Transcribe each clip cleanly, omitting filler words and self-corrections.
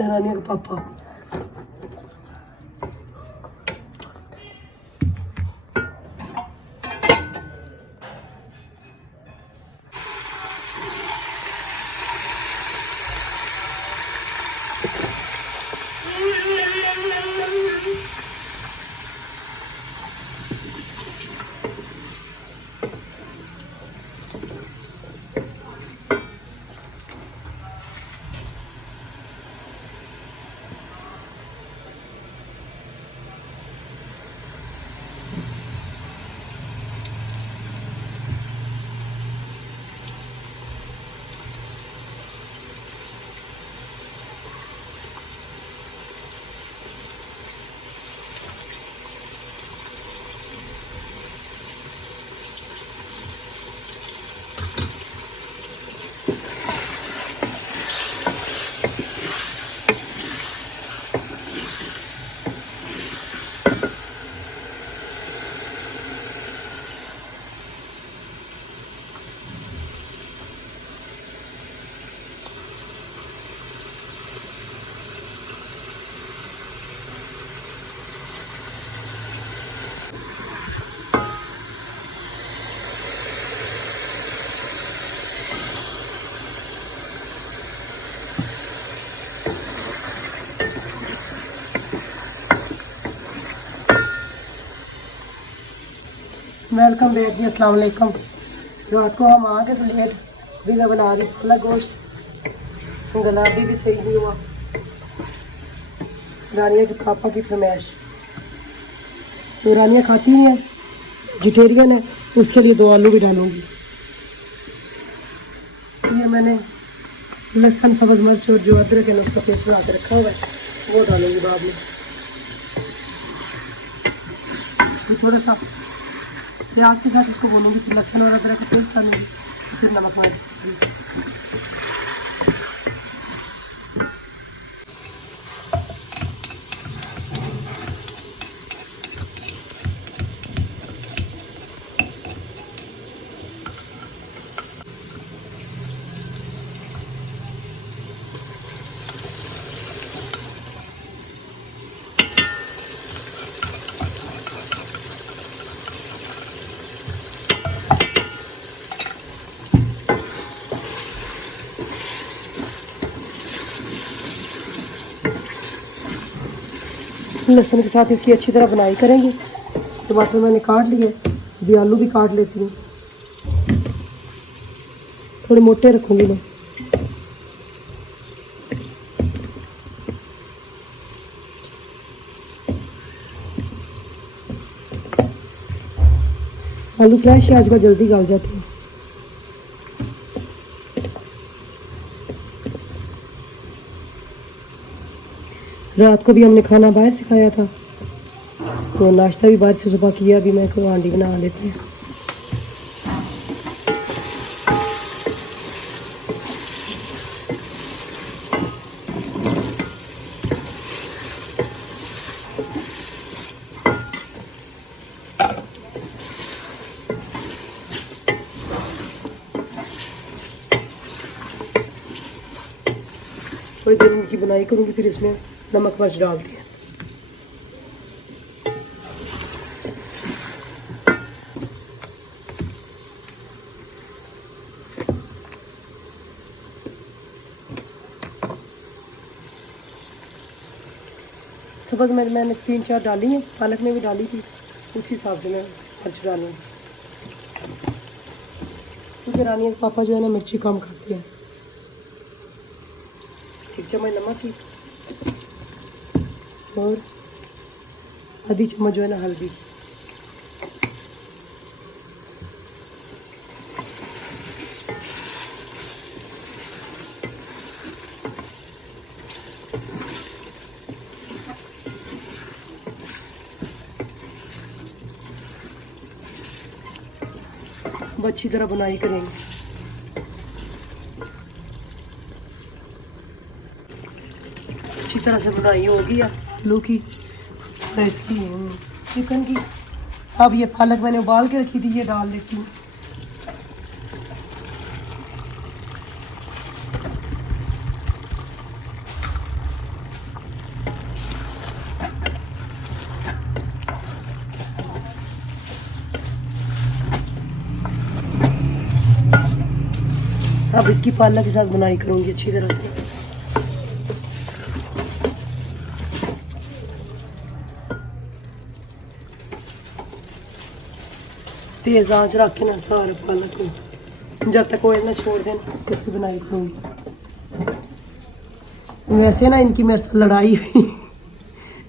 रानिया का पापा। Welcome back जी, अस्सलाम वालेकुम। रात को हम आ गए तो लेट, अभी मैं बना रही पालक गोश्त। गला भी सही नहीं हुआ। रानिया के पापा की फरमाइश, तो रानिया खाती नहीं है, वेजिटेरियन है, उसके लिए 2 आलू भी डालूंगी। ये मैंने लहसुन, सब्ज़ मिर्च और जो अदरक है उसका पेस्ट बना के रखा हुआ है, वो डालूंगी बाद में। थोड़ा सा प्याज के साथ इसको भूनूंगी, फिर लहसुन और अदरक का पेस्ट डालूंगी, फिर नमक मिर्च। लहसुन के साथ इसकी अच्छी तरह बुनाई करेंगे। टमाटर मैंने काट लिए, अभी आलू भी काट लेती हूँ, थोड़े मोटे रखूँगी मैं। आलू फ्रेश है, आजकल जल्दी गल जाते हैं। रात को भी हमने खाना बाहर से खाया था, तो नाश्ता भी बाहर से सुबह किया। अभी मैं को हांडी बना लेते हैं। थोड़ी देर इनकी बुनाई करूँगी, फिर इसमें नमक मिर्च डाल दिया। सब्ज़ मिर्च मैंने 3-4 डाली हैं, पालक में भी डाली थी, उसी हिसाब से मैं मिर्च डालूँगी, क्योंकि रानिया के पापा जो है ना मिर्ची कम खाते हैं। 1 चम्मच नमक की और आधी चम्मच जो है ना हल्दी। अब अच्छी तरह बुनाई करेंगे। अच्छी तरह से बुनाई होगी आलू की, इसकी चिकन की। अब ये पालक मैंने उबाल के रखी थी, ये डाल लेती हूँ। अब इसकी पालक के साथ बुनाई करूँगी अच्छी तरह से। तेज आंच रख के ना सारे पालक को जब तक ऑयल ना छोड़ देना इसकी बुनाई करूँगी। वैसे ना इनकी मेरे साथ लड़ाई हुई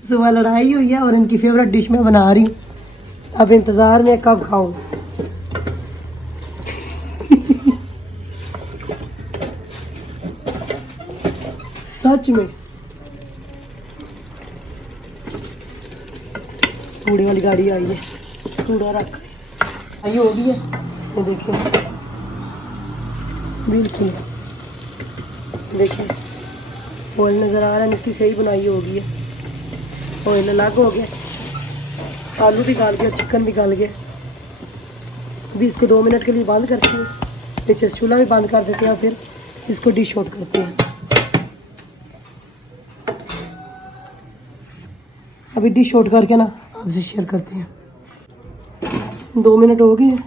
सुबह लड़ाई हुई है और इनकी फेवरेट डिश मैं बना रही हूँ। अब इंतज़ार में कब खाऊं। सच में कूड़े वाली गाड़ी आई है, कूड़ा रख आई हो गई है। ये देखिए बिल्कुल देखिए ऑयल नज़र आ रहा है, इसकी सही बनाई होगी है। ऑयल अलग हो गया, आलू भी गाल गया, चिकन भी गाल गया। अभी इसको 2 मिनट के लिए बंद करती हूँ, नीचे से चूल्हा भी बंद कर देते हैं, फिर इसको डिश आउट करते हैं। अभी डिश आउट करके ना आपसे शेयर करते हैं। 2 मिनट हो गए,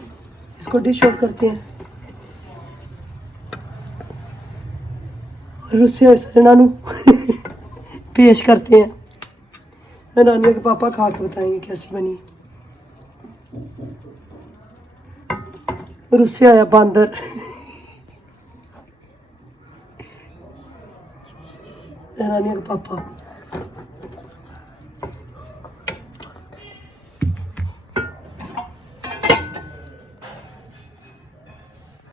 इसको डिश आउट करते हैं और उससे नानू पेश करते हैं। नानिया के पापा खा के बताएंगे कैसी बनी। और उससे आया बंदर। नानिया के पापा